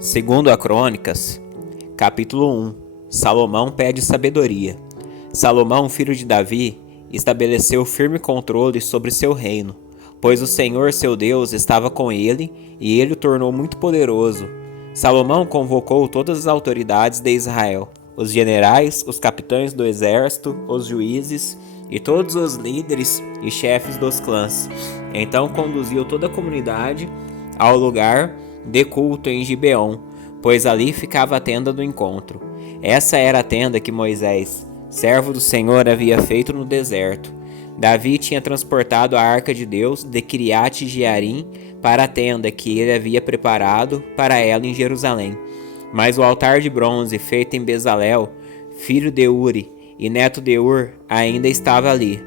Segundo a Crônicas, capítulo 1, Salomão pede sabedoria. Salomão, filho de Davi, estabeleceu firme controle sobre seu reino, pois o Senhor, seu Deus, estava com ele e ele o tornou muito poderoso. Salomão convocou todas as autoridades de Israel, os generais, os capitães do exército, os juízes e todos os líderes e chefes dos clãs. Então conduziu toda a comunidade ao lugar de culto em Gibeon, pois ali ficava a tenda do encontro. Essa era a tenda que Moisés, servo do Senhor, havia feito no deserto. Davi tinha transportado a arca de Deus de Kiriat Jearim para a tenda que ele havia preparado para ela em Jerusalém. Mas o altar de bronze feito em Bezalel, filho de Uri e neto de Ur, ainda estava ali,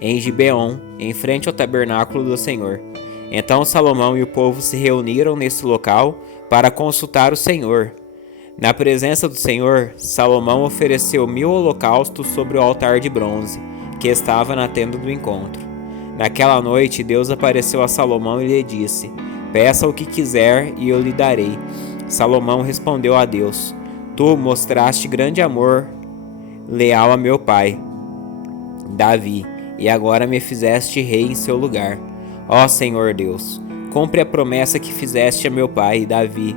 em Gibeon, em frente ao tabernáculo do Senhor. Então Salomão e o povo se reuniram nesse local para consultar o Senhor. Na presença do Senhor, Salomão ofereceu 1000 holocaustos sobre o altar de bronze, que estava na tenda do encontro. Naquela noite, Deus apareceu a Salomão e lhe disse: "Peça o que quiser e eu lhe darei." Salomão respondeu a Deus: "Tu mostraste grande amor, leal a meu pai, Davi, e agora me fizeste rei em seu lugar. Ó Senhor Deus, cumpre a promessa que fizeste a meu pai, Davi,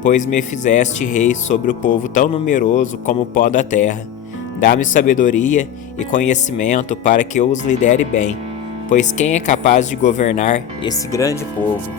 pois me fizeste rei sobre o povo tão numeroso como o pó da terra. Dá-me sabedoria e conhecimento para que eu os lidere bem, pois quem é capaz de governar esse grande povo?"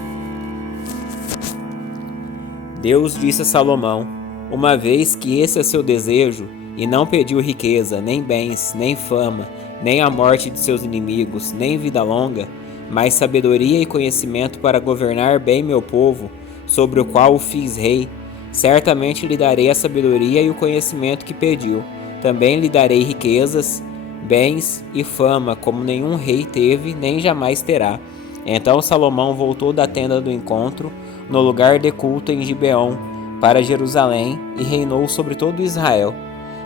Deus disse a Salomão: "Uma vez que esse é seu desejo, e não pediu riqueza, nem bens, nem fama, nem a morte de seus inimigos, nem vida longa, mas sabedoria e conhecimento para governar bem meu povo, sobre o qual o fiz rei, certamente lhe darei a sabedoria e o conhecimento que pediu. Também lhe darei riquezas, bens e fama, como nenhum rei teve, nem jamais terá." Então Salomão voltou da tenda do encontro, no lugar de culto em Gibeon, para Jerusalém, e reinou sobre todo Israel.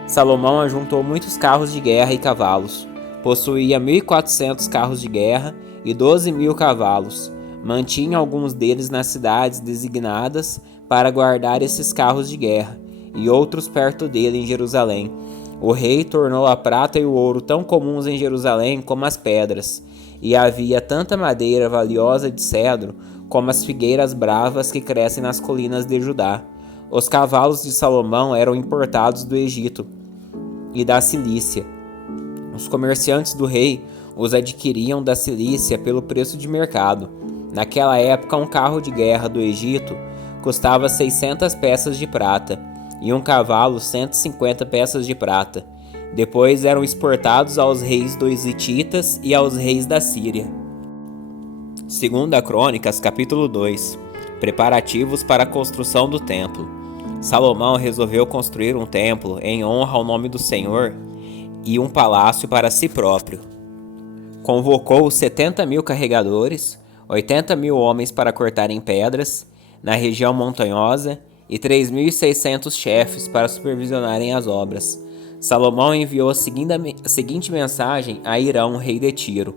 Salomão ajuntou muitos carros de guerra e cavalos. Possuía 1400 carros de guerra e 12.000 cavalos. Mantinha alguns deles nas cidades designadas para guardar esses carros de guerra, e outros perto dele em Jerusalém. O rei tornou a prata e o ouro tão comuns em Jerusalém como as pedras, e havia tanta madeira valiosa de cedro como as figueiras bravas que crescem nas colinas de Judá. Os cavalos de Salomão eram importados do Egito e da Cilícia. Os comerciantes do rei os adquiriam da Cilícia pelo preço de mercado. Naquela época, um carro de guerra do Egito custava 600 peças de prata e um cavalo 150 peças de prata. Depois eram exportados aos reis dos Hititas e aos reis da Síria. Segundo a Crônicas, capítulo 2, preparativos para a construção do templo. Salomão resolveu construir um templo em honra ao nome do Senhor e um palácio para si próprio. Convocou 70.000 carregadores, 80.000 homens para cortarem pedras na região montanhosa e 3.600 chefes para supervisionarem as obras. Salomão enviou a seguinte mensagem a Hirão, rei de Tiro: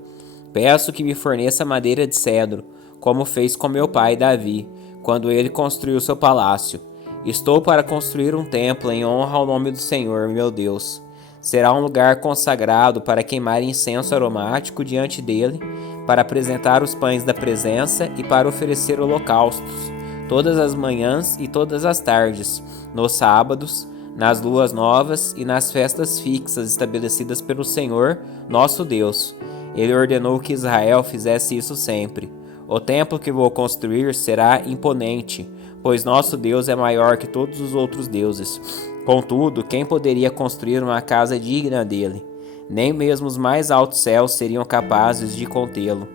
"Peço que me forneça madeira de cedro, como fez com meu pai Davi, quando ele construiu seu palácio. Estou para construir um templo em honra ao nome do Senhor, meu Deus. Será um lugar consagrado para queimar incenso aromático diante dele, para apresentar os pães da presença e para oferecer holocaustos, todas as manhãs e todas as tardes, nos sábados, nas luas novas e nas festas fixas estabelecidas pelo Senhor, nosso Deus." Ele ordenou que Israel fizesse isso sempre. "O templo que vou construir será imponente, pois nosso Deus é maior que todos os outros deuses. Contudo, quem poderia construir uma casa digna dele? Nem mesmo os mais altos céus seriam capazes de contê-lo.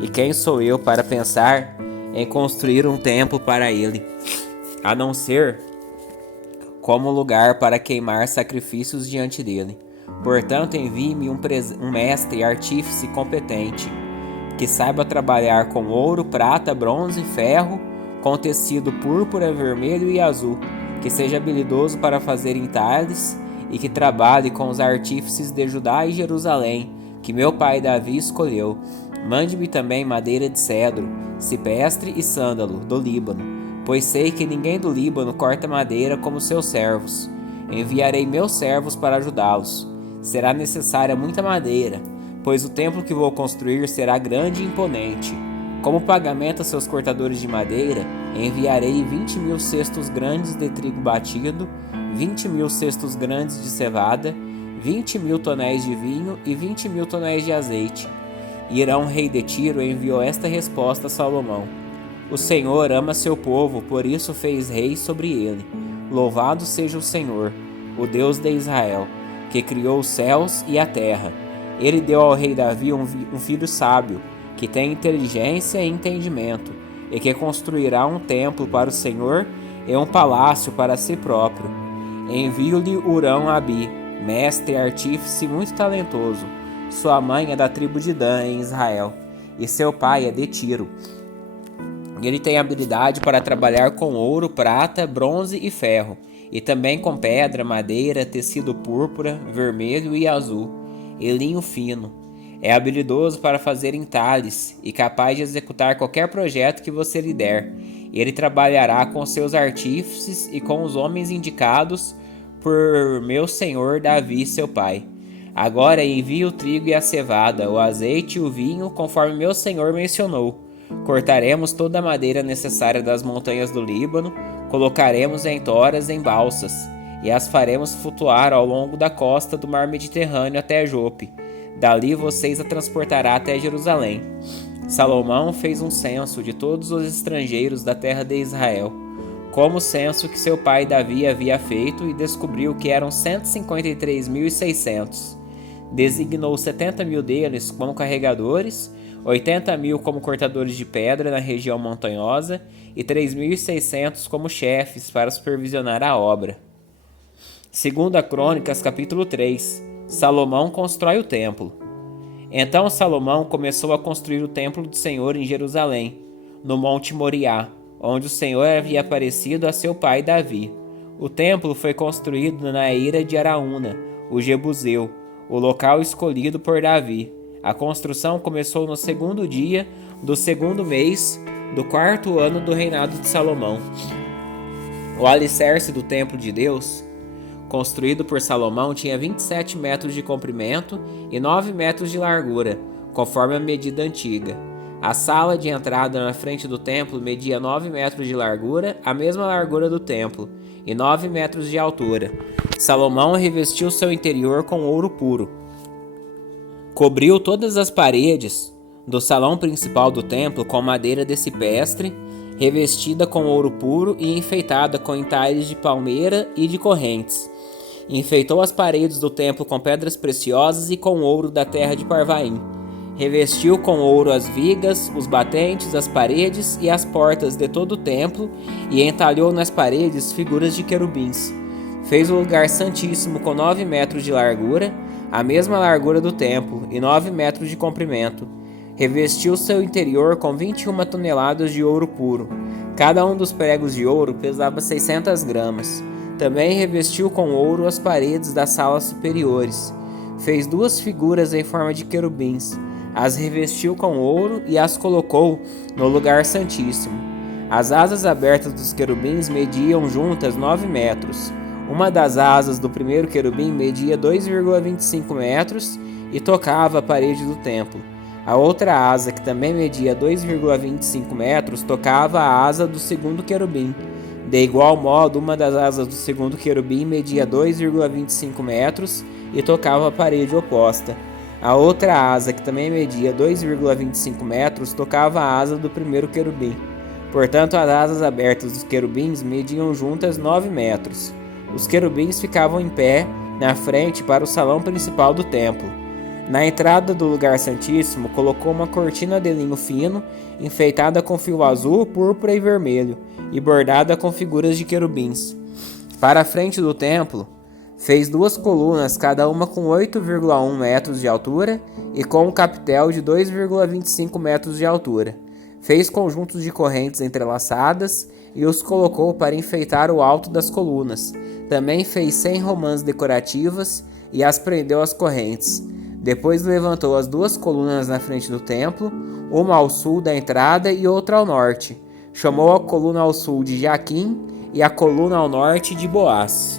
E quem sou eu para pensar em construir um templo para ele, a não ser como lugar para queimar sacrifícios diante dele? Portanto, envie-me um mestre artífice competente, que saiba trabalhar com ouro, prata, bronze, ferro, com tecido púrpura, vermelho e azul, que seja habilidoso para fazer entalhes e que trabalhe com os artífices de Judá e Jerusalém, que meu pai Davi escolheu. Mande-me também madeira de cedro, ciprestre e sândalo, do Líbano, pois sei que ninguém do Líbano corta madeira como seus servos. Enviarei meus servos para ajudá-los. Será necessária muita madeira, pois o templo que vou construir será grande e imponente. Como pagamento a seus cortadores de madeira, enviarei 20.000 cestos grandes de trigo batido, 20.000 cestos grandes de cevada, 20.000 tonéis de vinho e 20.000 tonéis de azeite. Hirão, rei de Tiro, enviou esta resposta a Salomão: O Senhor ama seu povo, por isso fez rei sobre ele. Louvado seja o Senhor, o Deus de Israel, que criou os céus e a terra. Ele deu ao rei Davi um filho sábio, que tem inteligência e entendimento, e que construirá um templo para o Senhor e um palácio para si próprio. Envio-lhe Hurão-Abi, mestre e artífice muito talentoso. Sua mãe é da tribo de Dan, em Israel, e seu pai é de Tiro. Ele tem habilidade para trabalhar com ouro, prata, bronze e ferro, e também com pedra, madeira, tecido púrpura, vermelho e azul, e linho fino. É habilidoso para fazer entalhes e capaz de executar qualquer projeto que você lhe der. Ele trabalhará com seus artífices e com os homens indicados por meu senhor Davi, seu pai. Agora envie o trigo e a cevada, o azeite e o vinho, conforme meu senhor mencionou. Cortaremos toda a madeira necessária das montanhas do Líbano, colocaremos em toras em balsas, e as faremos flutuar ao longo da costa do mar Mediterrâneo até Jope. Dali vocês a transportará até Jerusalém. Salomão fez um censo de todos os estrangeiros da terra de Israel, como o censo que seu pai Davi havia feito, e descobriu que eram 153.600. Designou 70.000 deles como carregadores, 80.000 como cortadores de pedra na região montanhosa e 3.600 como chefes para supervisionar a obra. 2 Crônicas, capítulo 3. Salomão constrói o templo. Então Salomão começou a construir o templo do Senhor em Jerusalém, no Monte Moriá, onde o Senhor havia aparecido a seu pai Davi. O templo foi construído na eira de Araúna, o Jebuseu, o local escolhido por Davi. A construção começou no 2º dia do 2º mês do 4º ano do reinado de Salomão. O alicerce do templo de Deus, construído por Salomão, tinha 27 metros de comprimento e 9 metros de largura, conforme a medida antiga. A sala de entrada na frente do templo media 9 metros de largura, a mesma largura do templo, e 9 metros de altura. Salomão revestiu seu interior com ouro puro. Cobriu todas as paredes do salão principal do templo com madeira de cipestre, revestida com ouro puro e enfeitada com entalhes de palmeira e de correntes. Enfeitou as paredes do templo com pedras preciosas e com ouro da terra de Parvaim. Revestiu com ouro as vigas, os batentes, as paredes e as portas de todo o templo e entalhou nas paredes figuras de querubins. Fez o lugar santíssimo com 9 metros de largura, a mesma largura do templo, e 9 metros de comprimento. Revestiu seu interior com 21 toneladas de ouro puro. Cada um dos pregos de ouro pesava 600 gramas. Também revestiu com ouro as paredes das salas superiores. Fez 2 figuras em forma de querubins. As revestiu com ouro e as colocou no lugar santíssimo. As asas abertas dos querubins mediam juntas 9 metros. Uma das asas do primeiro querubim media 2,25 metros e tocava a parede do templo. A outra asa, que também media 2,25 metros, tocava a asa do segundo querubim. De igual modo, uma das asas do segundo querubim media 2,25 metros e tocava a parede oposta. A outra asa, que também media 2,25 metros, tocava a asa do primeiro querubim. Portanto, as asas abertas dos querubins mediam juntas 9 metros. Os querubins ficavam em pé na frente para o salão principal do templo. Na entrada do lugar santíssimo, colocou uma cortina de linho fino, enfeitada com fio azul, púrpura e vermelho, e bordada com figuras de querubins. Para a frente do templo, fez 2 colunas, cada uma com 8,1 metros de altura e com um capitel de 2,25 metros de altura. Fez conjuntos de correntes entrelaçadas e os colocou para enfeitar o alto das colunas. Também fez 100 romãs decorativas e as prendeu às correntes. Depois levantou as 2 colunas na frente do templo, uma ao sul da entrada e outra ao norte. Chamou a coluna ao sul de Jaquim e a coluna ao norte de Boaz.